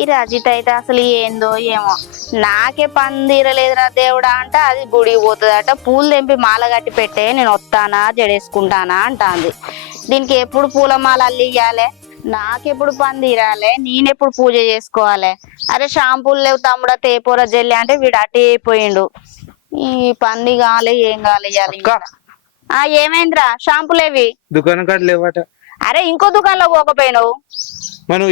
ఈ రజిత అయితే అసలు ఏందో ఏమో నాకే పని తీరలేదురా దేవుడా అంటే అది గుడికి పోతుందట పూలు తెంపి మాల కట్టి పెట్టే నేను వస్తానా జడేసుకుంటానా అంటాంది. దీనికి ఎప్పుడు పూలమాల అల్లియాలి, నాకెప్పుడు పని తీరాలి, నేనెప్పుడు పూజ చేసుకోవాలి. అరే షాంపూలు లేవు తమ్ముడా తేపోరా జల్లి అంటే వీడు అటే అయిపోయిండు. ఈ పంది కాలే ఏం కాలే ఇయ్యాలి. ఏమైందిరా షాంపూలేవి దుకాణం కాడ లేవట. అరే ఇంకో దుకాణంలో పోకపోయినావు? మనం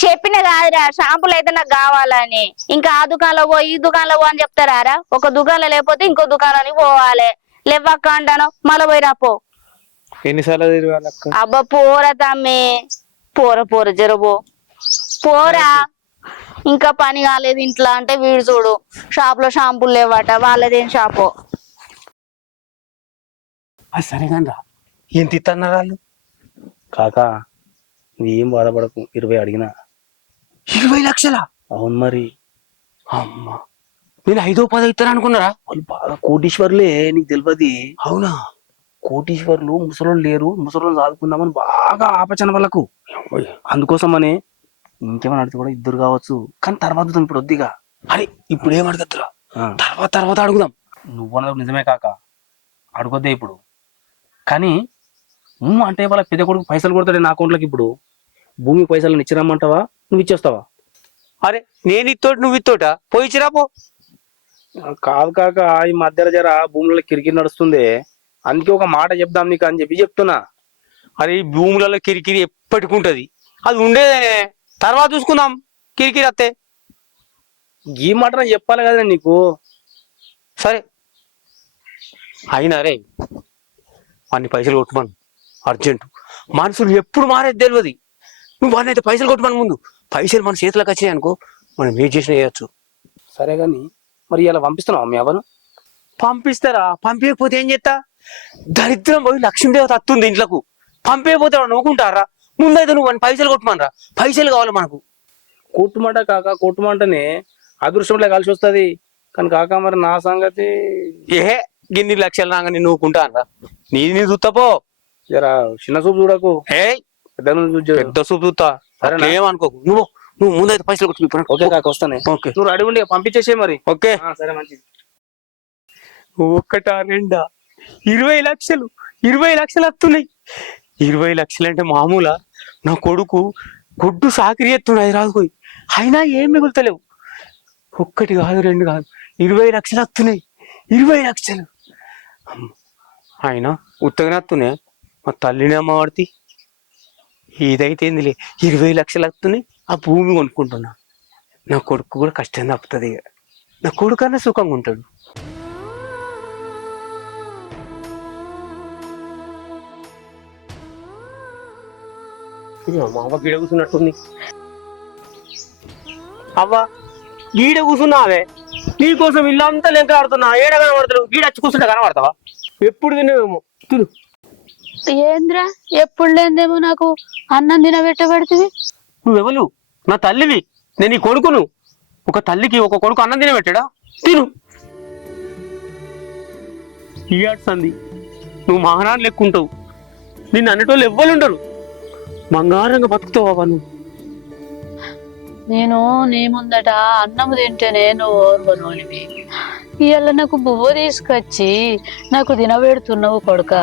చెప్పిన కాదురా షాంపూలు అయితే నాకు కావాలని. ఇంకా ఆ దుకాణంలో పో ఈ దుకాణంలో పో అని చెప్తారా? ఒక దుకాణంలో లేకపోతే ఇంకో దుకాణానికి పోవాలి. లేవక్క అంటాను మళ్ళీ పోయిరా పో. ఎన్నిసార్లు అబ్బా పోరా తమ్మి, పోర జరబో పోరా. ఇంకా పని కాలేదు ఇంట్లో అంటే వీడు చూడు షాప్ లో షాంపూలు లేవట, వాళ్ళదేం షాపు. సరే కానీ ఎంత ఇస్తున్నారు వాళ్ళు? కాకా ఏం బాధపడకు, 20 అడిగినా. 20 లక్షలా? అవును మరి. అమ్మా నేను 5-10 ఇస్తాను అనుకున్నారా? వాళ్ళు బాగా కోటీశ్వర్లే, నీకు తెలియదు. అవునా? కోటీశ్వర్లు ముసలోళ్ళు లేరు, ముసలోళ్ళు సాదుకుందామని బాగా ఆపచన వాళ్ళకు. అందుకోసమని ఇంకేమని అడిగితే కూడా 2 కావచ్చు, కానీ తర్వాత ఇప్పుడు వద్దిగా. అరే ఇప్పుడు ఏం అడగద్దురా, తర్వాత అడుగుదాం. నువ్వు అన్నది నిజమే కాక, అడగొద్దే ఇప్పుడు. కానీ అంటే వాళ్ళ పెద్ద కొడుకు పైసలు కొడతాడే నా అకౌంట్లోకి. ఇప్పుడు భూమి పైసలు ఇచ్చిరమ్మంటావా, నువ్వు ఇచ్చేస్తావా? అరే నేను ఇత్తోటి నువ్వు ఇత్తోట పోయి ఇచ్చిరా పో. కాదు కాక, ఈ మధ్యలో జర భూములలో కిరికిరి నడుస్తుంది, అందుకే ఒక మాట చెప్దాం నీకు అని చెప్పి చెప్తున్నా. అరే ఈ భూములలో కిరికిరి ఎప్పటికుంటది, అది ఉండేదేనే, తర్వాత చూసుకుందాం కిరికిరి అత్తే. ఈ మాట నాకు చెప్పాలి కదా నీకు. సరే అయినా రే అన్ని పైసలు కొట్టుమను అర్జెంటు. మనుషులు ఎప్పుడు మారేది తెలియదు. నువ్వు వాడిని అయితే పైసలు కొట్టుమని ముందు. పైసలు మన చేతులకు వచ్చినాయి అనుకో, మనం ఏం చేసినా చేయొచ్చు. సరే కానీ మరి ఇలా పంపిస్తున్నావా మీ అవ్వను? పంపిస్తారా? పంపించకపోతే ఏం చేస్తా? దరిద్రం పోయి లక్ష్మీదేవత అత్తుంది ఇంట్లోకు. పంపేయకపోతే నవ్వుకుంటారా? ముందైతే నువ్వు వాడిని పైసలు కొట్టుమనరా, పైసలు కావాలి మనకు. కొట్టుమంట కాక, కొట్టుమంటనే అదృష్టంలో కలిసి వస్తుంది. కానీ కాక మరి నా సంగతి ఏహే గిన్ని లక్షలు రాగా నేను నవ్వుకుంటా అనరా, నీ చూస్తాపో. జరా చిన్న చూపు చూడకు, ఏ పెద్ద చూపు చూస్తా. సరే ఏమనుకోకు, నువ్వు ముందైతే పైసలు కొట్టు. ఓకే కాక వస్తానే. ఓకే నువ్వు అడుగుండి పంపించేసే మరి. ఓకే సరే మంచిది. ఒకటా రెండా 20 లక్షలు, 20 లక్షలు వస్తున్నాయి. 20 లక్షలు అంటే మామూలా? నా కొడుకు గుడ్డు సాకిరి ఎత్తుండు హైదరాబాద్ పోయి, అయినా ఏం మిగులుతలేవు. 1 కాదు 2 కాదు 20 లక్షలు వస్తున్నాయి. 20 లక్షలు అయినా ఉత్తగానే వస్తున్నాయి. మా తల్లిని అమ్మవాడితి ఇదైతే ఏందిలే, 20 లక్షలు వస్తున్నాయి. ఆ భూమి కొనుక్కుంటున్నా. నా కొడుకు కూడా కష్టం తప్పుతుంది. ఇక నా కొడుకు అన్నా సుఖంగా ఉంటాడు. మా అవ్వ గీడ కూర్చున్నట్టుంది. అవ్వ గీడ కూర్చున్నావే, నీకోసం ఇల్లంతా లెంక ఆడుతున్నా, ఏడ కనబడతావు? గీడ వచ్చి కూర్చుంటే కనబడతావా? ఎప్పుడు తినేమో తిను. ఏంద్రా ఎప్పుడు లేదేమో నాకు అన్నం తినబెట్టబడుతుంది. నువ్వెవరు? నా తల్లివి, నేను నీ కొడుకును. ఒక తల్లికి ఒక కొడుకు అన్నం తినబెట్టాడా? తిను. ఈ ఆడుతుంది, నువ్వు మహారాణి లెక్కుంటావు. నిన్ను అన్నటోళ్ళు ఎవ్వరు ఉండరు. బంగారంగా బతుకుతావా నువ్వు? నేను నీ ముందట అన్నం తింటేనే నువ్వు ఓర్వనోనివి. ఇవాళ నాకు బువ్వ తీసుకొచ్చి నాకు తినబెడుతున్నావు కొడుక.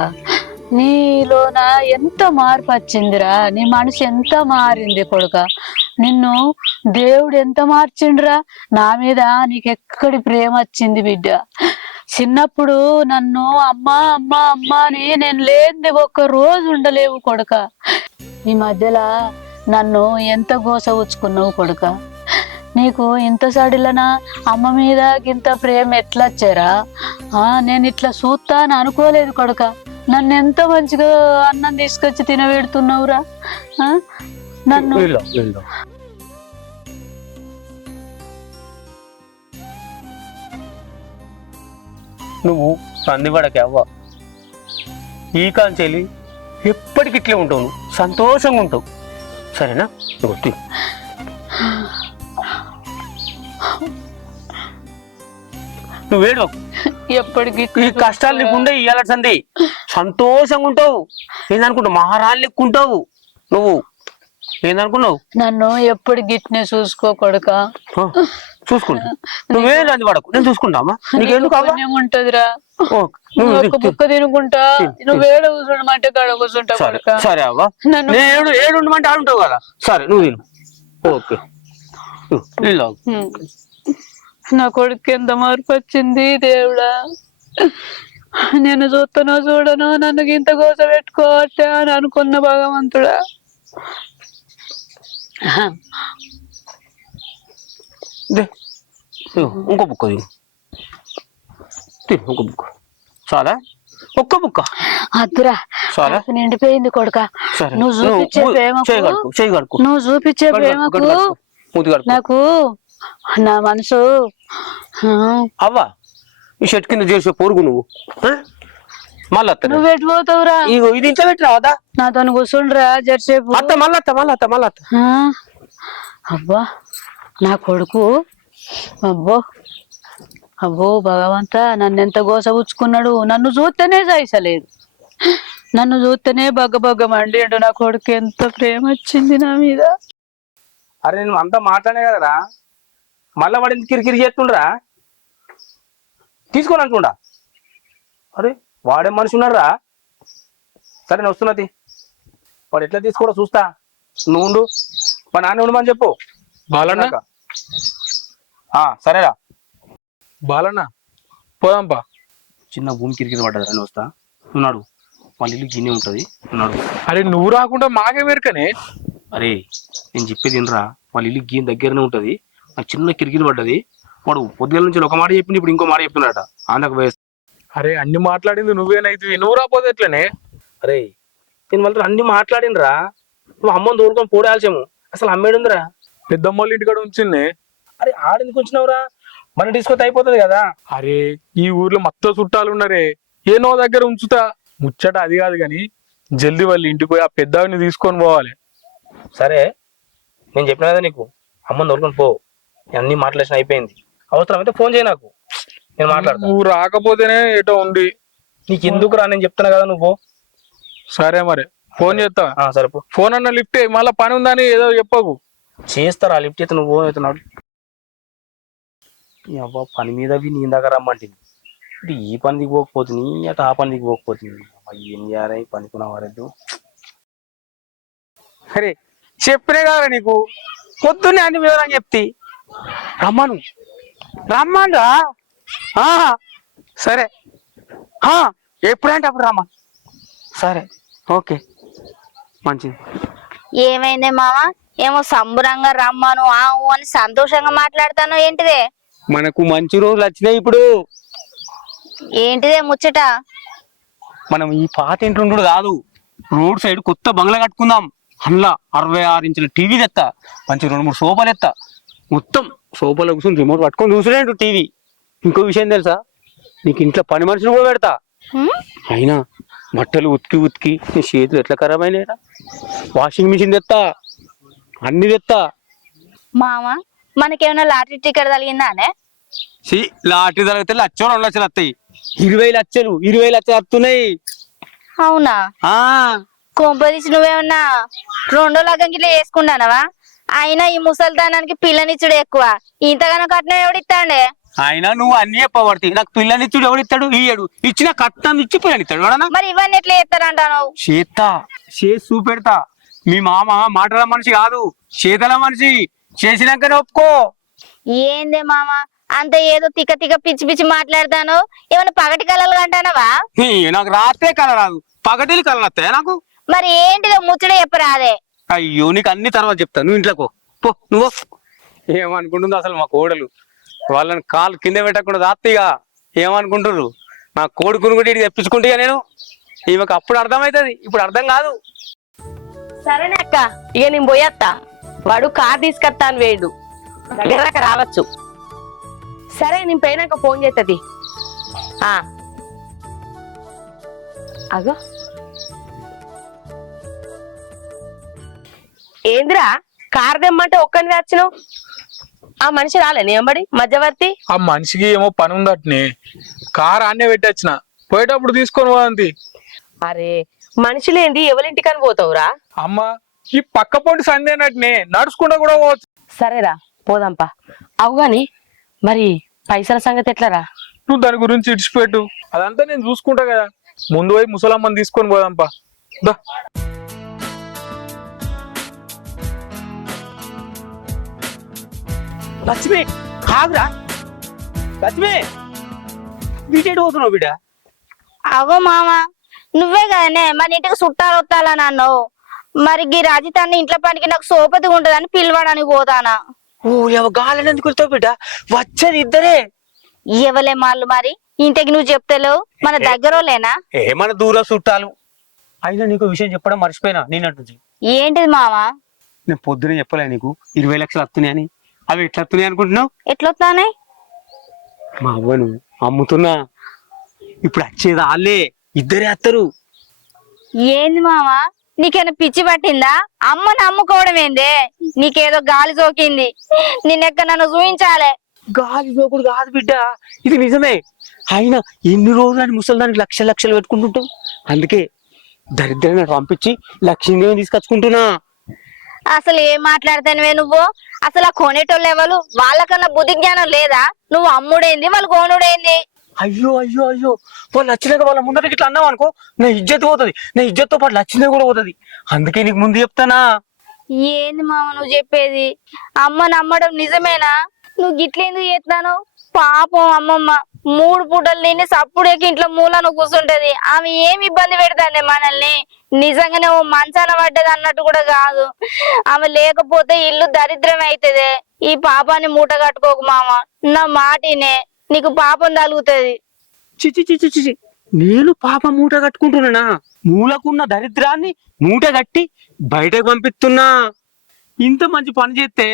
నీలోన ఎంత మార్పు వచ్చిందిరా, నీ మనసు ఎంత మారింది కొడుక. నిన్ను దేవుడు ఎంత మార్చిండ్రా. నా మీద నీకెక్కడి ప్రేమ వచ్చింది బిడ్డ. చిన్నప్పుడు నన్ను అమ్మా అమ్మా అమ్మా అని నేను లేనిది 1 రోజు ఉండలేవు కొడుక. ఈ మధ్యలో నన్ను ఎంత గోస ఉచ్చుకున్నావు కొడుక. నీకు ఇంత సడిలనా అమ్మ మీద ఇంత ప్రేమ ఎట్లా వచ్చారా? నేను ఇట్లా చూస్తా అని అనుకోలేదు కొడుక. నన్ను ఎంత మంచిగా అన్నం తీసుకొచ్చి తినబెడుతున్నావురా. నన్ను నువ్వు సంధిపడకే అవ్వ. ఈ కాంచెలి ఎప్పటికి ఇట్లే ఉంటావు, నువ్వు సంతోషంగా ఉంటావు. సరేనా? నువ్వు నువ్వేడు ఎప్పటికి ఈ కష్టాలు నీకుండే ఇయ్యాల సంధి సంతోషంగా ఉంటావు. ఏందనుకుంటావు? మహారాణి లెక్కుంటావు నువ్వు. ఏందనుకున్నావు? నన్ను ఎప్పుడు గిట్నే చూసుకో కొడుక. చూసుకుంటా, నువ్వేం రాజు పడకు, నేను చూసుకుంటామా. నీకెందుకు అవ్వ? ఉంటదిరా, నువ్వు ఒక్క బుక్క తినుకుంటా నువ్వు ఏడ కూర్చుండమంటే కాడ కూర్చుంటా కొడుక. సరే అవ్వ, నన్ను నేను ఏడు ఉండమంటే ఆడుంటావు కదా. సరే నువ్వు తిను. ఓకే నీళ్ళు నా కొడుకు ఎంత మార్పు వచ్చింది దేవుడా. నేను చూస్తానో చూడను నన్ను ఇంత గోస పెట్టుకోవచ్చా అని అనుకున్న భగవంతుడా. ఇంకో బుక్క తిను, ఇంకో బుక్క చాలా, ఒక్క బుక్క అద్దురా చాలా నిండిపోయింది కొడుక. నువ్వు చూపించే ప్రేమకు నువ్వు చూపించే ప్రేమకు నాకు నా మనసు అవ్వా ఈ షర్ట్ కింద చేసే పొరుగు నువ్వు మళ్ళీ నువ్వు ఎటు పోతావురా? ఇది ఇంట్లో పెట్టిరావదా? నాతో కూర్చుండ్రా జరసేపు. అత్త మళ్ళీ అబ్బా నా కొడుకు, అబ్బో అబ్బో భగవంతా నన్ను ఎంత గోసపుచ్చుకున్నాడు. నన్ను చూస్తేనే సైసలేదు, నన్ను చూస్తేనే బగ్గ మండిండు. నా కొడుకు ఎంత ప్రేమ వచ్చింది నా మీద. అరే నేను అంతా మాట్లాడే కదరా, మళ్ళా వాడి కిరికిరి చేస్తుండ్రా, తీసుకొని అంటుండా. అరే వాడే మనిషి ఉన్నారా? సరే నేను వస్తున్నది, వాడు ఎట్లా తీసుకోవడం చూస్తా. నువ్వు ఉండు, మా నాన్న ఉండమని చెప్పు. బాలన్న సరేరా బాలన్న పోదాంపా. చిన్న భూమి కిరికిరి పడ్డది, అని వస్తా. ఉన్నాడు వాళ్ళ ఇల్లు గిన్నె ఉంటది, ఉన్నాడు. అరే నువ్వు రాకుండా మాకే వేరుకనే. అరే నేను చెప్పేది వినరా, వాళ్ళ ఇల్లు గీన్ దగ్గరనే ఉంటది. నాకు చిన్న కిరికిరి పడ్డది, వాడు పొద్దుగల నుంచి ఒక మాట చెప్పింది, ఇప్పుడు ఇంకో మాట చెప్తున్నాడట. అందుకు వేస్తా. అరే అన్ని మాట్లాడింది నువ్వేనైతే, నువ్వు రాపోతే ఎట్లనే? అరే నేను వాళ్ళతో అన్ని మాట్లాడినరా, నువ్వు అమ్మని తోడుకొని పోడాల్సేమో. అసలు అమ్మేడుందిరా? పెద్దమ్మోళ్ళ ఇంటికాడ ఉంచింది. అరే ఆడెందుకు వచ్చినావురా, మనం తీసుకొస్తే అయిపోతుంది కదా. అరే ఈ ఊర్లో మొత్తం చుట్టాలు ఉన్నారే, ఏనో దగ్గర ఉంచుతా. ముచ్చట అది కాదు గాని జల్దీ వాళ్ళ ఇంటికి పోయి ఆ పెద్దవాడిని తీసుకొని పోవాలి. సరే నేను చెప్పిన కదా నీకు, అమ్మని తోడుకొని పో. నేను అన్ని మాట్లాడేసిన అయిపోయింది. అవసరమైతే ఫోన్ చేయి నాకు, నేను మాట్లాడతా. నువ్వు రాకపోతేనే ఏటో ఉండి. నీకు ఎందుకు రా, నేను చెప్తున్నా కదా, నువ్వు. సరే మరి ఫోన్ చేస్తా. సరే పో. ఫోన్ అన్న లిఫ్ట్ మళ్ళా పని ఉందని ఏదో చెప్పకు. చేస్తారా లిఫ్ట్ అయితే, నువ్వు ఫోన్ అవుతున్నాడు. అవ్వ పని మీద నీ దాకా రమ్మంటుంది. ఇటు ఈ పనికి పోకపోతుంది, అటు ఆ పనికి పోకపోతుంది. ఏం చేయాలి పనికున్న వారద్దు. అరే చెప్పినే కదా నీకు, పొద్దున్నే అన్ని వివరంగా చెప్తి. రమ్మను రా. సరే ఎప్పుడంటే అప్పుడు రమ్మా. సరే ఓకే మంచిది. ఏమైంది మామ? ఏమో సంబరంగా రమ్మను ఆవు అని సంతోషంగా మాట్లాడతాను. ఏంటిదే? మనకు మంచి రోజులు వచ్చినాయి ఇప్పుడు. ఏంటిదే ముచ్చట? మనం ఈ పాత ఇంట్లో కాదు, రోడ్ సైడ్ కొత్త బంగ్లా కట్టుకుందాం. అందులో 66 ఇంచుల టీవీ తెత్తా, మంచి 2-3 సోఫాలు ఎత్తా. మొత్తం సోఫాలో కూర్చొని రిమోట్ పట్టుకొని చూసులేంటు టీవీ. ఇంకో విషయం తెలుసా, నీకు ఇంట్లో పని మనిషిని కూడా పెడతా. అయినా బట్టలు ఉతికి నీ చేతులు ఎట్లా ఖరాబ్ అయినాయిరా. వాషింగ్ మిషన్ తెత్తా, అన్ని తెత్తా. మామ మనకేమైనా లాటరీ టికెట్ తగిలిందానే? లాటరీ తగిలితే 1,00,000 2 లక్షలు వస్తాయి. 20 లక్షలు వస్తున్నాయి. అవునా? కొంపదీసి నువ్వేమన్నా 2 లగ్గం గిట్లా చేసుకుంటానవా? అయినా ఈ ముసలితనానికి పిల్లనిచ్చుడు ఎక్కువ, ఇంతగానో కట్నం ఎవడిస్తాండే? అయినా నువ్వు అన్ని చెప్పబడతాయి. నాకు పిల్లనిచ్చుడు ఎవడిస్తాడు? ఇయ్యడు. ఇచ్చిన కట్నం ఇచ్చి పిల్లనిస్తాడు వాడనా? మరి ఇవన్నీ ఎట్లా చేస్తారంటావు? చేసి చూపెడతా. మీ మామ మాటల మనిషి కాదు, చేతల మనిషి. చేసినాకనే ఒప్పుకో. ఏందే మామ అంత ఏదో తిక్క పిచ్చి మాట్లాడతాను? ఏమన్నా పగటి కళలు అంటానవా? నాకు రాత్రే కళ రాదు, పగటిలు కళలు వస్తాయా నాకు? మరి ఏంటిదో ముచ్చట చెప్పరాదే? అయ్యో నీకు అన్ని తర్వాత చెప్తా, నువ్వు ఇంట్లోకి పో. నువ్వు ఏమనుకుంటుంది అసలు మా కోడలు? వాళ్ళని కాలు కింద పెట్టకుండా దాత్తిగా ఏమనుకుంటున్నారు? నా కొడుకుని కూడా ఇటు తెప్పించుకుంటా నేను. ఈమెకు అప్పుడు అర్థమవుతుంది, ఇప్పుడు అర్థం కాదు. సరేనే అక్క, ఇక నేను పోయేస్తా. వాడు కార్ తీసుకొస్తాను వేడు, దగ్గర దాకా రావచ్చు. సరే నేను పోయినాక ఫోన్ చేస్తుంది. అగో ఏందిరా, కార్ తెమ్మంటే ఒక్కని వచ్చినావు? ఆ మనిషి రాలే నీ ఎంబడి మధ్యవర్తి? ఆ మనిషికి ఏమో పని ఉందటనే, కార్ ఆన్నే పెట్టొచ్చిన, పోయేటప్పుడు తీసుకొని పోదంతి. అరే మనిషిలేంది ఎవరింటికని పోతావురా? అమ్మ ఈ పక్క పొంటి సంధి అన్నట్టునే నడుచుకుంటా కూడా పోవచ్చు. సరేరా పోదాంపా. అవు గాని మరి పైసల సంగతి ఎట్లరా? నువ్వు దాని గురించి ఇడిచిపెట్టు, అదంతా నేను చూసుకుంటా కదా. ముందు పోయి ముసలమ్మని తీసుకొని పోదాంపా. దా లక్ష్మి కాదురా, లక్ష్మి వీటేడు పోతున్నావు బిడ్డ? అగో మామ, నువ్వే కదనే మన ఇంటికి చుట్టాలు వస్తాలని అన్నావు. మరి గీ రాజితాన్ని ఇంట్లో పనికి నాకు సోపతిగా ఉంటదని పిలవడానికి పోతానా. ఓ గాలని ఎందుకు వెళ్తావు బిడ్డ? వచ్చేది ఇద్దరే. ఇవ్వలే మాళ్ళు మరి ఇంటికి నువ్వు చెప్తలేవు, మన దగ్గరోలేనా? ఏమన్నా దూరం చుట్టాలు. అయినా నీకు విషయం చెప్పడం మర్చిపోయినా నేనంటుంది. ఏంటిది మామ? నేను పొద్దునే చెప్పలే నీకు 20 లక్షలు వస్తున్నాయని. అవి ఎట్లా వస్తున్నాయి అనుకుంటున్నావు? ఎట్లొస్తానే? మా అవ్వను అమ్ముతున్నా. ఇప్పుడు వచ్చేది వాళ్ళే, ఇద్దరే వస్తారు. ఏంది మామ, నీకేమైనా పిచ్చి పట్టిందా? అమ్మని అమ్ముకోవడం ఏందే? నీకేదో గాలి సోకింది, నిన్నెక్క నన్ను చూపించాలే. గాలి జోకుడు కాదు బిడ్డ, ఇది నిజమే. అయినా ఎన్ని రోజులు అని ముసలిదానికి లక్షలు లక్షలు పెట్టుకుంటుంటాం. అందుకే దరిద్రంగా పంపించి లక్ష్మీదేవిని తీసుకొచ్చుకుంటున్నా. అసలు ఏం మాట్లాడతానువే నువ్వు? అసలు ఆ కొనేటోళ్ళు ఎవరు? వాళ్ళకన్నా బుద్ధి జ్ఞానం లేదా? నువ్వు అమ్ముడేంది, వాళ్ళు కొనుడేంది? అయ్యో అయ్యో అయ్యో, వాళ్ళు వచ్చినాక వాళ్ళ ముందరికి ఇట్లా అన్నావు అనుకో, నా ఇజ్జత్ పోతుంది. నా ఇజ్జత్తో పాటు లక్ష్మీ కూడా పోతుంది. అందుకే నీకు ముందు చెప్తానా. ఏంది మామ నువ్వు చెప్పేది? అమ్మ నమ్మడం నిజమేనా? నువ్వు గిట్లేందుకు చేస్తాను? పాపం అమ్మమ్మ 3 పూటలు తిని సప్పుడేకి ఇంట్లో మూలను కూర్చుంటది. ఆమె ఏమి ఇబ్బంది పెడతాంది మనల్ని? నిజంగానే ఓ మంచాన పడ్డది అన్నట్టు కూడా కాదు. ఆమె లేకపోతే ఇల్లు దరిద్రం అవుతుంది. ఈ పాపాన్ని మూట కట్టుకోకు మామ, నా మాటినే, నీకు పాపం తగులుతుంది. చిచి చిచి చిచి, నేను పాప మూట కట్టుకుంటున్నానా? మూలకున్న దరిద్రాన్ని మూట కట్టి బయటకు పంపిస్తున్నా. ఇంత మంచి పని చేస్తే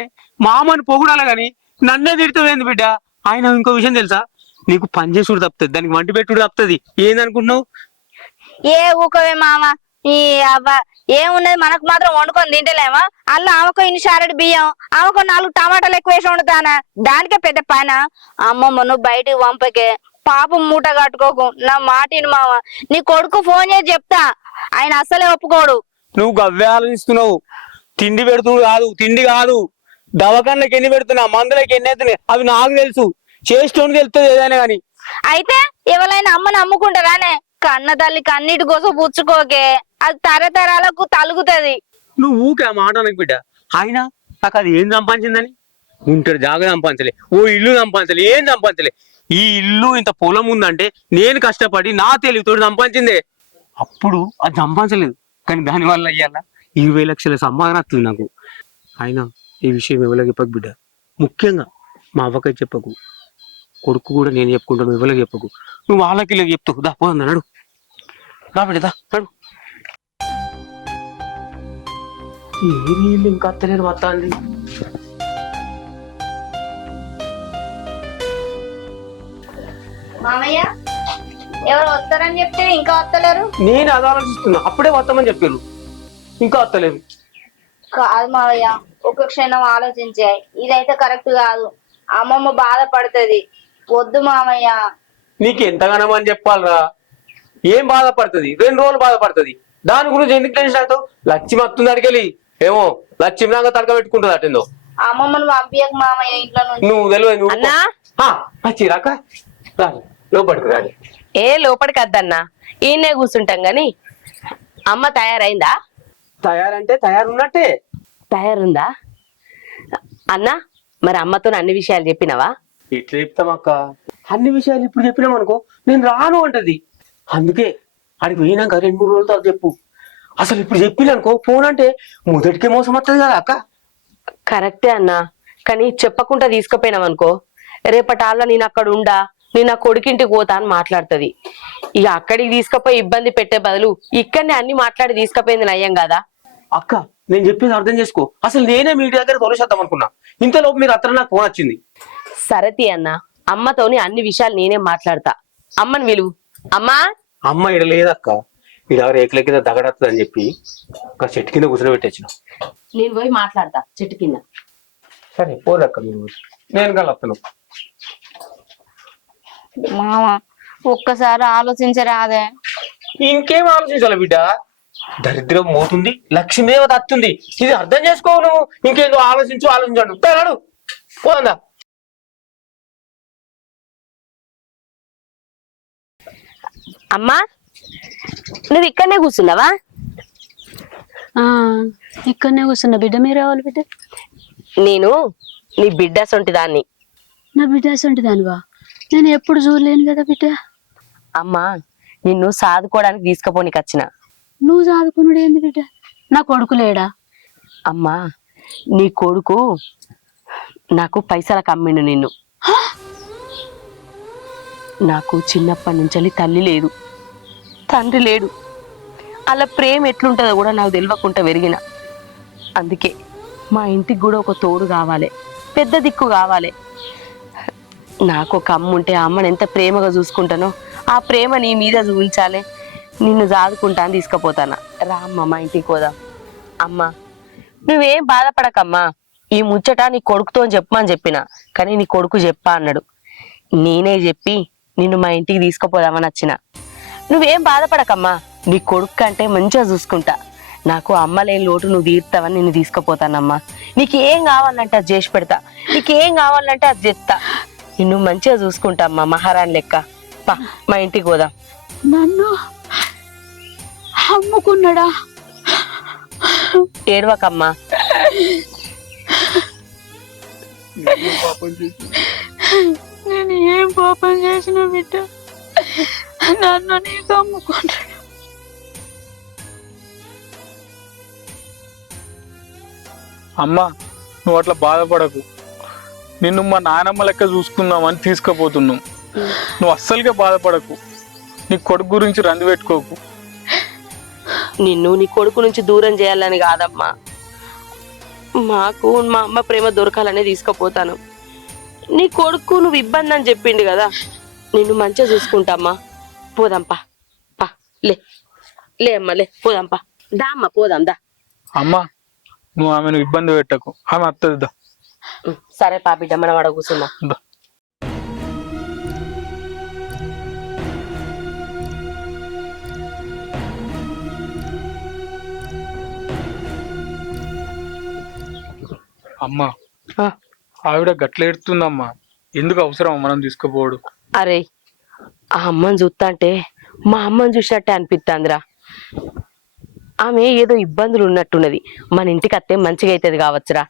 మామని పొగుడాలి గాని నన్నే తిడతావేంది బిడ్డ? ఆయన ఇంకో విషయం తెలుసా? నీకు పని చేసుడు తప్పుతుంది, దానికి వంటి పెట్టుడు తప్పుతుంది. ఏందనుకుంటున్నావు? ఏ ఊకవే మామ, ఈ అవ్వ ఏమున్నది, మనకు మాత్రం వండుకొని తింటలేమా? అల్ల ఆమెకు ఇన్ని షారెడ్ బియ్యం, ఆమెకు 4 టమాటాలు ఎక్కువ వేసి వండుతానా? దానికే పెద్ద పైన. అమ్మమ్మ నువ్వు బయటికి పంపకే, పాపం మూట కట్టుకోకు, నా మాటిని మామ. నీ కొడుకు ఫోన్ చేసి చెప్తా, ఆయన అస్సలే ఒప్పుకోడు. నువ్వు గవ్వే ఆలోచిస్తున్నావు. తిండి పెడుతుడు కాదు, తిండి కాదు. దవాఖానకి ఎన్ని పెడుతున్నా, మందులకి ఎన్ని అవుతున్నాయి అవి నాకు తెలుసు. చేస్తోని తెలుస్తుంది ఏదైనా కానీ. అయితే ఎవరైనా అమ్మని అమ్ముకుంటారానే? కన్న తల్లి కన్నీటి కోసం పుచ్చుకోకే, అది తరతరాలకు తలుగుతుంది. నువ్వు ఊకే ఆ మాట అనకు బిడ్డ. అయినా నాకు అది ఏం సంపాదించిందని? ఉంటాడు జాగా సంపాదించలే, ఓ ఇల్లు సంపాదించలే, ఏం సంపాదించలే. ఈ ఇల్లు ఇంత పొలం ఉందంటే నేను కష్టపడి నా తెలివితో సంపాదించిందే. అప్పుడు అది సంపాదించలేదు, కానీ దానివల్ల అయ్యాల 20 లక్షల సంపాదన వస్తుంది నాకు. అయినా ఈ విషయం ఎవరికి చెప్పకు బిడ్డ, ముఖ్యంగా మా అవ్వకై చెప్పకు. కొడుకు కూడా నేను చెప్పుకుంటాను, ఎవరికి చెప్పకు. నువ్వు వాళ్ళకి చెప్తావు. దా పోదా నడు, దా బిడ్డ దా నడు. ఏ నీళ్ళు ఇంకా అత్తలేరు వస్తాంది. మామయ్య ఎవరు వస్తారని చెప్తే ఇంకా వస్తలేరు? నేను అది ఆలోచిస్తున్నా, అప్పుడే వస్తామని చెప్పారు, ఇంకా వస్తలేరు. కాదు మావయ్య, ఒక క్షణం ఆలోచించే, ఇదైతే కరెక్ట్ కాదు. అమ్మమ్మ బాధపడుతుంది. వద్దు మామయ్య. నీకు ఎంతగానో అని చెప్పాలరా? ఏం బాధపడుతుంది? 2 రోజులు బాధపడుతుంది. దాని గురించి ఎందుకు టెన్షన్ అవుతావు? లక్ష్మి వస్తుంది అడిగెళ్ళి, ఏమో లక్ష్మి నాగా తడక పెట్టుకుంటుంది అటెందో. అమ్మమ్మను పంపించక మామయ్య ఇంట్లో నుంచి. నువ్వు తెలియదు. అన్నా వచ్చిరాక లోపడికి రాలి. ఏ లోపలికి వద్దన్నా, ఈయనే కూర్చుంటాం గాని. అమ్మ తయారైందా? తయారంటే తయారున్నట్టే. తయారుందా అన్నా? మరి అమ్మతో అన్ని విషయాలు చెప్పినవా? ఇట్లా చెప్తామక్క, అన్ని విషయాలు ఇప్పుడు చెప్పినాం అనుకో నేను రాను అంటది. అందుకే అడిగి పోయినాక 2-3 రోజుల తర్వాత చెప్పు. అసలు ఇప్పుడు చెప్పిననుకో ఫోన్ అంటే మొదటికే మోసం వస్తుంది కదా అక్క. కరెక్టే అన్నా, కానీ చెప్పకుండా తీసుకుపోయినాం అనుకో, రేపటాళ్ళ నేను అక్కడ ఉండా, నేను నా కొడుకింటికి పోతా అని మాట్లాడుతుంది. ఇక అక్కడికి తీసుకుపోయి ఇబ్బంది పెట్టే బదులు ఇక్కడనే అన్ని మాట్లాడి తీసుకుపోయింది నయ్యం కదా. అక్క నేను చెప్పేది అర్థం చేసుకో. అసలు నేనే మీ దగ్గర తోలేసేద్దాం అనుకున్నా, ఇంతలోపు మీరు అత్తర నాకు ఫోన్ వచ్చింది. సరతి అన్న, అమ్మతోని అన్ని విషయాలు నేనే మాట్లాడతా. అమ్మని విలువు. అమ్మా. అమ్మ ఇడ లేదక్క, ఇడ రేకుల కింద దగడత్తది అని చెప్పి ఒక చెట్టు కింద కూర్చోబెట్టేసిన. నేను పోయి మాట్లాడతా చెట్టు కింద. సరే పోదక్క, నేను కలుపుతాను. మామ ఒక్కసారి ఆలోచించరాదే? ఇంకేం ఆలోచించాలి బిడ్డ? దరిద్రం పోతుంది, లక్ష్మీదేవ తత్తుంది. ఇది అర్థం చేసుకోవు నువ్వు. ఇంకేందో ఆలోచించాడు తరాడు పోదా. అమ్మా నువ్వు ఇక్కడనే కూర్చున్నావా? ఇక్కడనే కూర్చున్నా బిడ్డ. మీరు రావాలి బిడ్డ. నేను నీ బిడ్డ సొంటి దాన్ని. నా బిడ్డ అసంటి దానివా? నేను ఎప్పుడు చూడలేను కదా బిడ్డ. అమ్మా నిన్ను సాదుకోవడానికి తీసుకుపోనికి వచ్చిన. నువ్వు చదువుకున్నాడు ఏంది బిడ్డ? నా కొడుకు లేడా? అమ్మా నీ కొడుకు నాకు పైసలకు అమ్మిండు నిన్ను. నాకు చిన్నప్పటి నుంచి తల్లి లేదు, తండ్రి లేడు. అలా ప్రేమ ఎట్లుంటుందో కూడా నాకు తెలియకుండా పెరిగిన. అందుకే మా ఇంటికి కూడా ఒక తోడు కావాలి, పెద్ద దిక్కు కావాలి. నాకు ఒక అమ్మ ఉంటే ఆ అమ్మని ఎంత ప్రేమగా చూసుకుంటానో ఆ ప్రేమ నీ మీద చూపించాలి. నిన్ను జాదుకుంటా అని తీసుకుపోతానా. రా అమ్మ మా ఇంటికి పోదాం. అమ్మా నువ్వేం బాధపడకమ్మా. ఈ ముచ్చట నీ కొడుకుతో చెప్పమని చెప్పిన, కానీ నీ కొడుకు చెప్పా అన్నాడు. నేనే చెప్పి నిన్ను మా ఇంటికి తీసుకుపోదామని వచ్చిన. నువ్వేం బాధపడకమ్మా. నీ కొడుకు కంటే మంచిగా చూసుకుంటా. నాకు అమ్మ లేని లోటు నువ్వు తీర్తావని నిన్ను తీసుకుపోతానమ్మా. నీకేం కావాలంటే అది చేసి పెడతా, నీకేం కావాలంటే అది చెప్తా. నిన్ను మంచిగా చూసుకుంటా అమ్మా, మహారాణి లెక్క. పా మా ఇంటికి పోదాం. నన్ను అమ్ముకున్నాడా? ఏడవకమ్మా. నేను ఏం పాపం చేసిన బిడ్డ? నన్ను నీకు అమ్ముకున్నాడు. అమ్మా నువ్వు అట్లా బాధపడకు. నిన్ను మా నాయనమ్మ లెక్క చూసుకుందామని తీసుకుపోతున్నాం. నువ్వు అస్సలుగా బాధపడకు. నీ కొడుకు గురించి రంది పెట్టుకోకు. నిన్ను నీ కొడుకు నుంచి దూరం చేయాలని కాదమ్మా, మాకు మా అమ్మ ప్రేమ దొరకాలనే తీసుకుపోతాను. నీ కొడుకు నువ్వు ఇబ్బంది అని చెప్పిండు కదా, నిన్ను మంచిగా చూసుకుంటామ్మా. పోదాంపా. పా లే లే అమ్మా లే పోదాంపా. దా అమ్మ పోదాం దా. అమ్మా నువ్వు ఆమెను ఇబ్బంది పెట్టకు, ఆమె అత్తది దా. సరే పా బిడ్డ మనం అడ కూర్చుందాం. దా. అమ్మా ఆవిడ గట్ల ఎడుతుందమ్మా. ఎందుకు అవసరం మనం తీసుకుపోవడు? అరే ఆ అమ్మని చూస్తా అంటే మా అమ్మని చూసినట్టే అనిపిస్తాందిరా. ఆమె ఏదో ఇబ్బందులు ఉన్నట్టున్నది. మన ఇంటికి అత్తే మంచిగా అవుతుంది కావచ్చురా.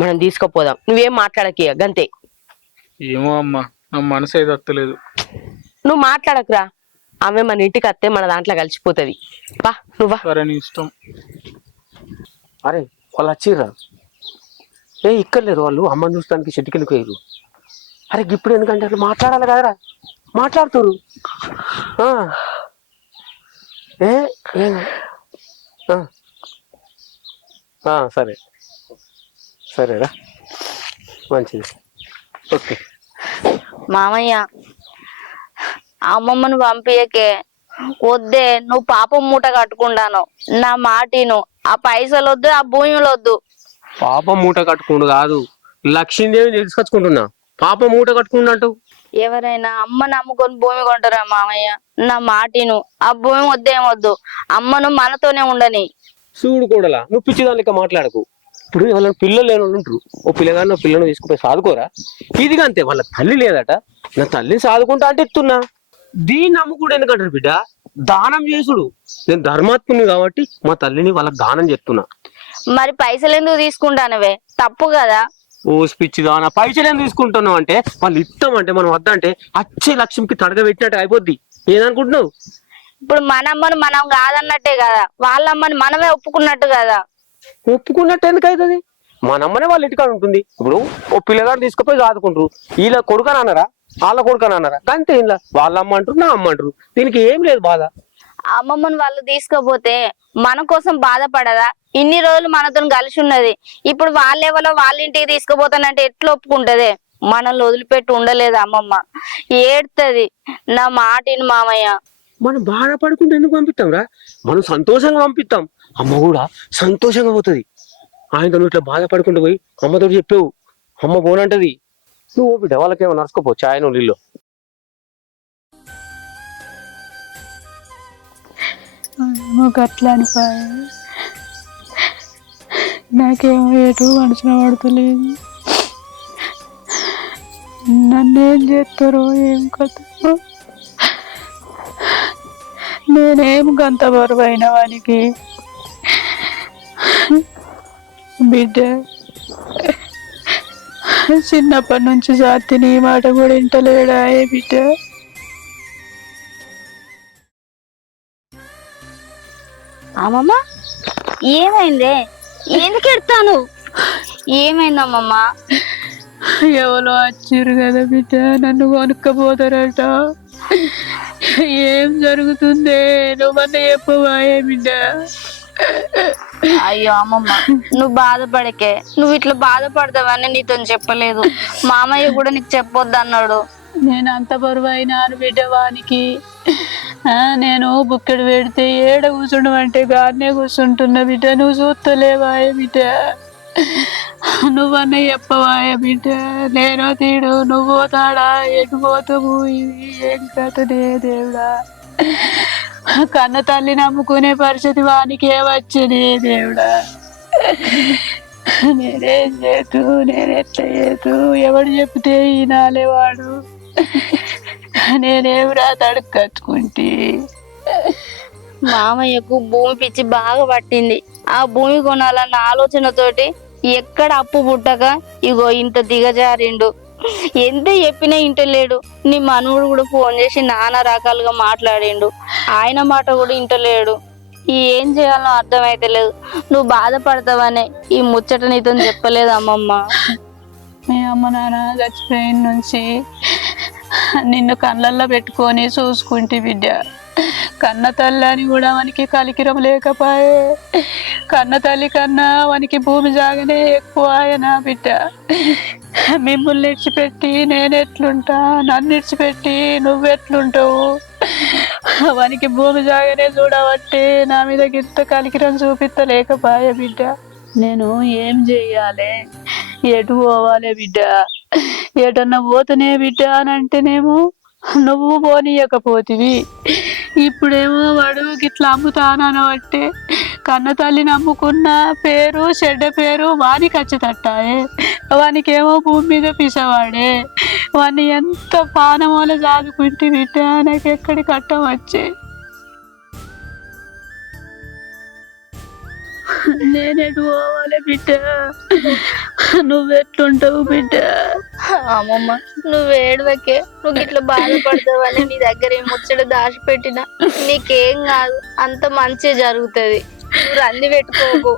మనం తీసుకుపోదాం. నువ్వేం మాట్లాడకి గంతే. ఏమో అమ్మా నా మనసు అయితే అత్తలేదు. నువ్వు మాట్లాడకురా. ఆమె మన ఇంటికి అత్తే మన దాంట్లో కలిసిపోతుంది. పా నువ్వా. సరే నీ ఇష్టం. అరే వాళ్ళు వచ్చిర్రా? ఇక్కడ లేరు వాళ్ళు. అమ్మని చూస్తానికి చెట్టుకెళ్ళి పోయారు. అరే ఇప్పుడు ఎందుకంటే అట్లా మాట్లాడాలి కదరా, మాట్లాడుతురు. సరే సరేరా, మంచిది. ఓకే మామయ్య అమ్మమ్మను పంపియకే. వద్దే, నువ్వు పాపం మూట కట్టుకుంటాను. నా మాటిను. ఆ పైసలు వద్దు, ఆ భూములు వద్దు. పాపం మూట కట్టుకుండు కాదు, లక్ష్మీదేవిని తీసుకొచ్చుకుంటున్నా. పాపం మూట కట్టుకుంటు. ఎవరైనా అమ్మను అమ్ముకొని భూమి కొంటారా మామయ్య? నా మాటిను. ఆ భూమి వద్దేమొద్దు. అమ్మను మనతోనే ఉండని. చూడు కూడలా, నువ్వు పిచ్చిదాని లెక్క మాట్లాడకు. ఇప్పుడు వాళ్ళ పిల్లలు లేని వాళ్ళు ఉంటారు. ఓ పిల్లగాని పిల్లను తీసుకుపోయి సాదుకోరా. ఇదిగా అంతే, వాళ్ళ తల్లి లేదట. నా తల్లిని సాదుకుంటా అంటే ఇస్తున్నా. దీన్ని నమ్ముకుడు ఎందుకంటారు బిడ్డ? దానం చేసుడు. నేను ధర్మాత్ముని కాబట్టి మా తల్లిని వాళ్ళకి దానం చెప్తున్నా. మరి పైసలు ఎందుకు తీసుకుంటానవే? తప్పు కదా. ఓ పిచ్చిదానా, పైసలు ఎందుకు తీసుకుంటున్నావు అంటే వాళ్ళు ఇస్తామంటే మనం వద్దంటే అచ్చే లక్ష్మికి తడగబెట్టినట్టు అయిపోద్ది. ఏదనుకుంటున్నావు? ఇప్పుడు మన అమ్మను మనం కాదన్నట్టే కదా, వాళ్ళ అమ్మని మనమే ఒప్పుకున్నట్టు కదా. ఒప్పుకున్నట్టు ఎందుకు అవుతుంది? మనమ్మనే వాళ్ళ ఇంటికాడ ఉంటుంది. ఇప్పుడు ఓ పిల్లగాడు తీసుకుపోయి సాదుకుంటారు. వీళ్ళ కొడుకని అన్నారా, వాళ్ళ కొడుకని అన్నారా? అంతే. ఇలా వాళ్ళ అమ్మ అంటారు, నా అమ్మ అంటారు. దీనికి ఏం లేదు బాధ. అమ్మమ్మని వాళ్ళు తీసుకపోతే మన కోసం బాధపడదా? ఇన్ని రోజులు మనతో కలిసి ఉన్నది. ఇప్పుడు వాళ్ళెవరో వాళ్ళ ఇంటికి తీసుకుపోతానంటే ఎట్లా ఒప్పుకుంటదే? మనల్ని వదిలిపెట్టి ఉండలేదు అమ్మమ్మ. ఏడుతుంది. నా మాటిని మామయ్య. మనం బాధపడుకుంటే ఎందుకు పంపిస్తాం రా? మనం సంతోషంగా పంపిస్తాం. అమ్మ కూడా సంతోషంగా పోతుంది. ఆయనతో నువ్వు ఇట్లా బాధపడుకుంటూ పోయి అమ్మతో చెప్పావు, అమ్మ పోనంటది. నువ్వు బిడ్డ వాళ్ళకేమో నడుచుకోపోవచ్చు ఆయన నీళ్ళు. నాకేమో గట్ల అనిపాయి, నాకేమో ఎటు మనసున పడతలేదు. నన్నేం చేస్తారో ఏం కథ. నేనేం గంత బరువైన వానికి బిడ్డ. చిన్నప్పటి నుంచి సాత్తిని మాట కూడా ఇంటలేడా ఏ బిడ్డ. అమ్మమ్మ ఏమైందే? ఎందుకు ఎడతాను? ఏమైందమ్మమ్మ? ఎవరో వచ్చిర్రు కదా బిడ్డ, నన్ను కొనుక్కపోతారట. ఏం జరుగుతుందే నువ్వన్న చెప్పవా ఏ బిడ్డ? అయ్యో అమ్మమ్మ, నువ్వు బాధపడకే. నువ్వు ఇట్లా బాధపడతావని నీతో చెప్పలేదు. మామయ్య కూడా నీకు చెప్పొద్దు అన్నాడు. నేను అంత బరువు అయినాను బిడ్డ వానికి. నేను బుక్కెడు పెడితే ఏడ కూర్చుండమంటే గానే కూర్చుంటున్నా బిడ్డ. నువ్వు చూస్తలేవాయ బిడ్డ? నువ్వన్న చెప్పవాయ బిడ్డ? నేను తీడు నువ్వు పోతాడా? ఎటు పోతావు? ఇది ఏం కథనే దేవుడా. కన్న తల్లి నమ్ముకునే పరిస్థితి వానికి ఏమొచ్చనే దేవుడా. నేనేం చేతు, నేను ఎట్లా చేతు? ఎవడు చెప్తే ఈనాలేవాడు. నేనేమిరా తడుకు కట్టుకుంటే. మామయ్యకు భూమి పిచ్చి బాగా పట్టింది. ఆ భూమి కొనాలన్న ఆలోచనతోటి ఎక్కడ అప్పు పుట్టక ఇగో ఇంత దిగజారిండు. ఎంత చెప్పినా ఇంటలేడు. నీ మనవుడు కూడా ఫోన్ చేసి నానా రకాలుగా మాట్లాడిండు. ఆయన మాట కూడా ఇంటలేడు. ఏం చేయాలో అర్థమైతలేదు. నువ్వు బాధపడతావనే ఈ ముచ్చట నీతో చెప్పలేదు అమ్మమ్మ. మీ అమ్మ నాన్న చచ్చిపోయిన నుంచి నిన్ను కళ్ళల్లో పెట్టుకొని చూసుకుంటే బిడ్డ. కన్న తల్లి అని కూడా మనకి కలికిరం లేకపోయే. కన్న తల్లి కన్నా మనకి భూమి జాగనే ఎక్కువ నా బిడ్డ. మిమ్మల్ని ఇడిచిపెట్టి నేనెట్లుంటా? నన్ను ఇడిచిపెట్టి నువ్వెట్లుంటావు? వానికి భూమి జాగనే చూడబట్టి నా మీద గిత్త కలికిరం చూపిస్తలేకపోయే బిడ్డ. నేను ఏం చెయ్యాలి? ఎటు పోవాలి బిడ్డ? ఎటన్నా పోతనే బిడ్డ అని అంటేనేమో నువ్వు పోనీయకపోతివి. ఇప్పుడేమో వాడు గిట్లా అమ్ముతానబట్టే కన్న తల్లి నమ్ముకున్న పేరు చెడ్డ పేరు వానికి వచ్చేటట్టాయే. వానికేమో భూమి మీద పిసవాడే. వాడిని ఎంత పానమూల సాదుకుంటే బిడ్డ నాకు ఎక్కడి కట్టం వచ్చే. నేనెటు పోవాలి బిడ్డ? నువ్వెట్లుంటావు బిడ్డ? అమ్మమ్మ నువ్వు ఏడవకే. నువ్వు ఇట్లా బాధపడతావని నీ దగ్గర ఏం ముచ్చట దాచిపెట్టినా నీకేం కాదు. అంత మంచి జరుగుతుంది. నువ్వు రంది పెట్టుకోకు.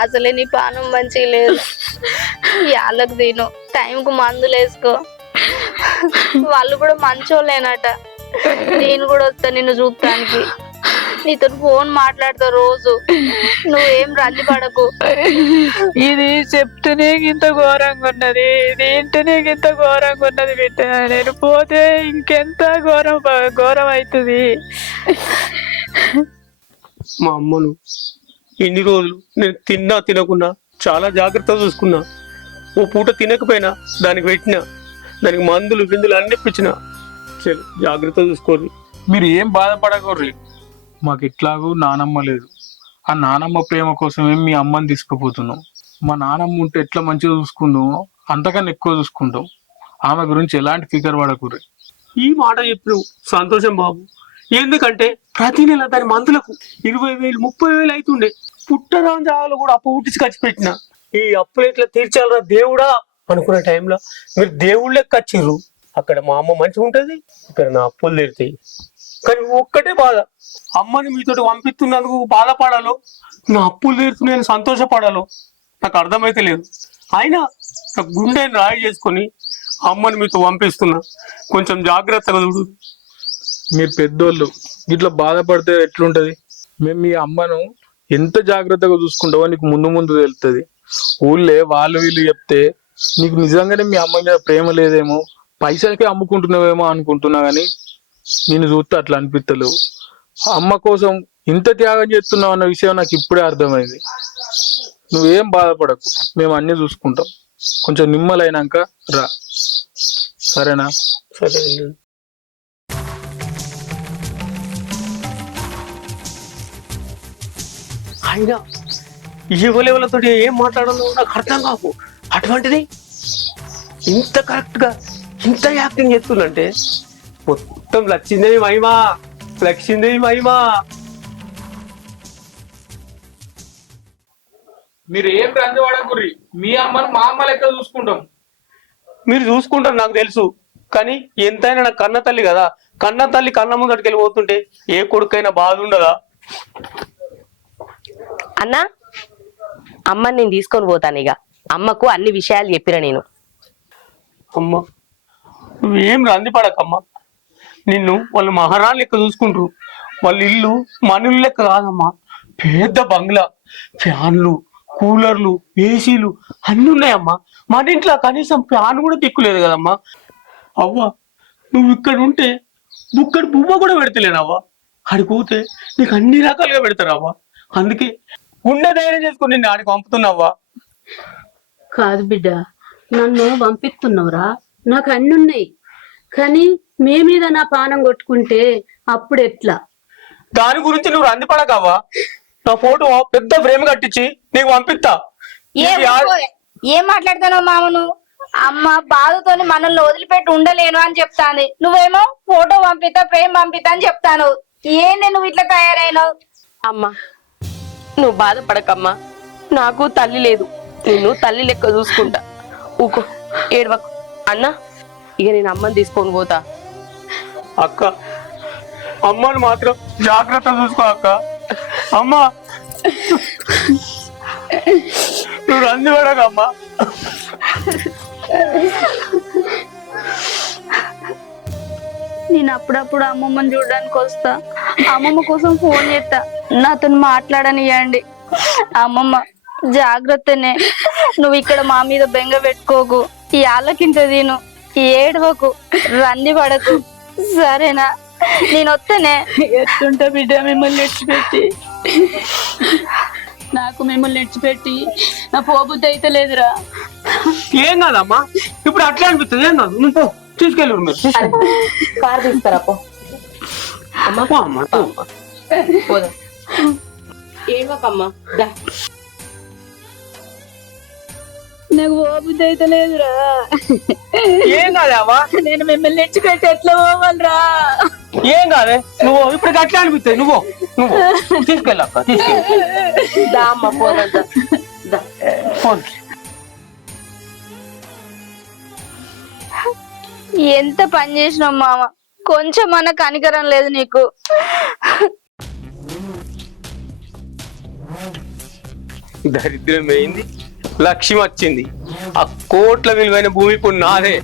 అసలే నీ పానం మంచిగా లేదు. యాళ్ళకు తిను, టైంకు మందులు వేసుకో. వాళ్ళు కూడా మంచోళ్ళేనట. నేను కూడా వస్తా నిన్ను చూడటానికి. నీతో ఫోన్ మాట్లాడతా రోజు. నువ్వేం రంది పడకు. ఇది చెప్తేనే ఇంత ఘోరంగా ఉన్నది, ఇది ఇంటనే ఇంత ఘోరంగా ఉన్నది బిడ్డ. నేను పోతే ఇంకెంత ఘోరం అవుతుంది. మా అమ్మను ఇన్ని రోజులు నేను తిన్నా తినకున్నా చాలా జాగ్రత్తగా చూసుకున్నా. ఓ పూట తినకపోయినా దానికి పెట్టినా, దానికి మందులు బిందులు అన్ని ఇప్పించిన. జాగ్రత్తగా చూసుకోరు. మీరు ఏం బాధపడకూర్రి. మాకు ఇట్లాగూ నానమ్మ లేదు. ఆ నానమ్మ ప్రేమ కోసమే మీ అమ్మని తీసుకుపోతున్నాం. మా నానమ్మ ఉంటే ఎట్లా మంచిగా చూసుకుందామో అంతకన్నా ఎక్కువ చూసుకుంటాం. ఆమె గురించి ఎలాంటి ఫికర్ పడకూర్రి. ఈ మాట చెప్పిన సంతోషం బాబు. ఎందుకంటే ప్రతి నెల దాని మందులకు 20,000 30,000 అవుతుండే. పుట్టరాని జాగాలో కూడా అప్పు పుట్టించి ఖర్చు పెట్టిన. ఈ అప్పులు ఎట్లా తీర్చాలరా దేవుడా అనుకున్న టైంలో మీరు దేవుళ్ళే ఖర్చిర్రు. అక్కడ మా అమ్మ మంచిగా ఉంటది, ఇక్కడ నా అప్పులు తీరుతాయి. కానీ ఒక్కటే బాధ, అమ్మని మీతో పంపిస్తున్నందుకు బాధపడాలో, నా అప్పులు తీరుతున్నాయని సంతోషపడాలో నాకు అర్థమైతే లేదు. అయినా నా గుండెని రాయి చేసుకొని అమ్మని మీతో పంపిస్తున్నా. కొంచెం జాగ్రత్తగా చూడు. మీరు పెద్దోళ్ళు ఇట్లా బాధపడితే ఎట్లుంటది? మేము మీ అమ్మను ఎంత జాగ్రత్తగా చూసుకుంటావో నీకు ముందు ముందు తెలుస్తుంది. ఊళ్ళే వాళ్ళు వీళ్ళు చెప్తే నీకు నిజంగానే మీ అమ్మ మీద ప్రేమ లేదేమో, పైసలకే అమ్ముకుంటున్నావేమో అనుకుంటున్నా. కానీ నేను చూస్తే అట్లా అనిపిస్తలేవు. అమ్మ కోసం ఇంత త్యాగం చేస్తున్నావు అన్న విషయం నాకు ఇప్పుడే అర్థమైంది. నువ్వేం బాధపడకు, మేము అన్ని చూసుకుంటాం. కొంచెం నిమ్మలైనాక రా, సరేనా? సరే. అయినా ఎవరెవరితో ఏం మాట్లాడాలో నాకు అర్థం కాకు. అటువంటిది ఇంత కరెక్ట్ గా ఇంత యాక్టింగ్ చేస్తుందంటే మొత్తం లక్ష్మీదేవి మహిమా, లక్ష్మీదేవి మహిమా. మీరు ఏం రంది పడకుర్రి, మీ అమ్మను మా అమ్మ లెక్క చూసుకుంటాం. మీరు చూసుకుంటారు నాకు తెలుసు, కానీ ఎంతైనా నాకు కన్న తల్లి కదా. కన్న తల్లి కన్న ముందటికి వెళ్ళిపోతుంటే ఏ కొడుకైనా బాధ ఉండదా? అన్నా అమ్మని నేను తీసుకొని పోతాను. ఇక అమ్మకు అన్ని విషయాలు చెప్పిన నేను. అమ్మ నువ్వేం రంది పడకమ్మా. నిన్ను వాళ్ళు మహారాణి లెక్క చూసుకుంటారు. వాళ్ళ ఇల్లు మన ఇల్లు లెక్క కాదమ్మా, పెద్ద బంగ్లా, ఫ్యాన్లు, కూలర్లు, ఏసీలు అన్ని ఉన్నాయమ్మా. మన ఇంట్లో కనీసం ఫ్యాన్ కూడా దిక్కులేదు కదమ్మా. అవ్వ నువ్వు ఇక్కడ ఉంటే బుక్కడి బువ్వ కూడా పెడతలేనవ్వా. ఆడికి పోతే నీకు అన్ని రకాలుగా పెడతారవ్వా. అందుకే గుండె ధైర్యం చేసుకుని నిన్ను ఆడికి పంపుతున్నావా. కాదు బిడ్డ, నన్ను పంపిస్తున్నావురా, నాకు అన్ని ఉన్నాయి, కానీ మీ మీద నా పానం కొట్టుకుంటే అప్పుడు ఎట్లా? దాని గురించి నువ్వు రంది పడకవ్వా. నా ఫోటో పెద్ద ఫ్రేమ్ కట్టించి నీకు పంపిస్తా. ఏం మాట్లాడుతున్నావు మామను? అమ్మ బాధతోని మనల్ని వదిలిపెట్టి ఉండలేను అని చెప్తాంది, నువ్వేమో ఫోటో పంపిస్తా ప్రేమ్ పంపిస్తా అని చెప్తాను. ఏంది నువ్వు ఇట్లా తయారైనావు? అమ్మా నువ్వు బాధపడకమ్మా, నాకు తల్లి లేదు, నేను తల్లి లెక్క చూసుకుంటా. ఊకో ఏడవకు. అన్నా ఇక నేను అమ్మని తీసుకొని పోతా. అక్క అమ్మను మాత్రం జాగ్రత్త చూసుకో అక్క. అమ్మా నువ్వు రంది పడకమ్మా. నేను అప్పుడప్పుడు అమ్మమ్మని చూడడానికి వస్తా, అమ్మమ్మ కోసం ఫోన్ చేస్తా, నాతో మాట్లాడనియండి. అమ్మమ్మ జాగ్రత్తనే, నువ్వు ఇక్కడ మా మీద బెంగ పెట్టుకోకు, ఈ ఆలకింత తిను, ఏడవకు, రంది పడకు, సరేనా? నేను వస్తేనే. ఎట్టుంటా బిడ్డ మిమ్మల్ని ఎడిచిపెట్టి, నాకు మిమ్మల్ని ఎడిచిపెట్టి నా పోబుద్ధి అయితే లేదురా. ఏం కాదమ్మా, ఇప్పుడు అట్లా అనిపిస్తుంది. ఏం కాదు, నువ్వు పో, తీసుకెళ్ళి మీరు కారు తీసుకురా పో. అమ్మా పో అమ్మా, పో. పోదా ఏమకమ్మా దా. నాకు పోబుద్ధి అయితే లేదురా, ఏం కాదమ్మా, నేను మిమ్మల్ని ఎడిచిపెట్టి ఎట్లా పోవాలరా? ఏం కాదే, నువ్వు ఇప్పుడు అట్లా అనిపిస్తాయి. నువ్వు తీసుకెళ్ళక్క, తీసుకెళ్ళి దా అమ్మ పోదా. ఫోన్. ఎంత పని చేసినావు మామ, కొంచెం మన కనికరం లేదు నీకు. దరిద్రం పోయింది, లక్ష్యం వచ్చింది. ఆ కోట్ల విలువైన భూమి ఇప్పుడు నాదే.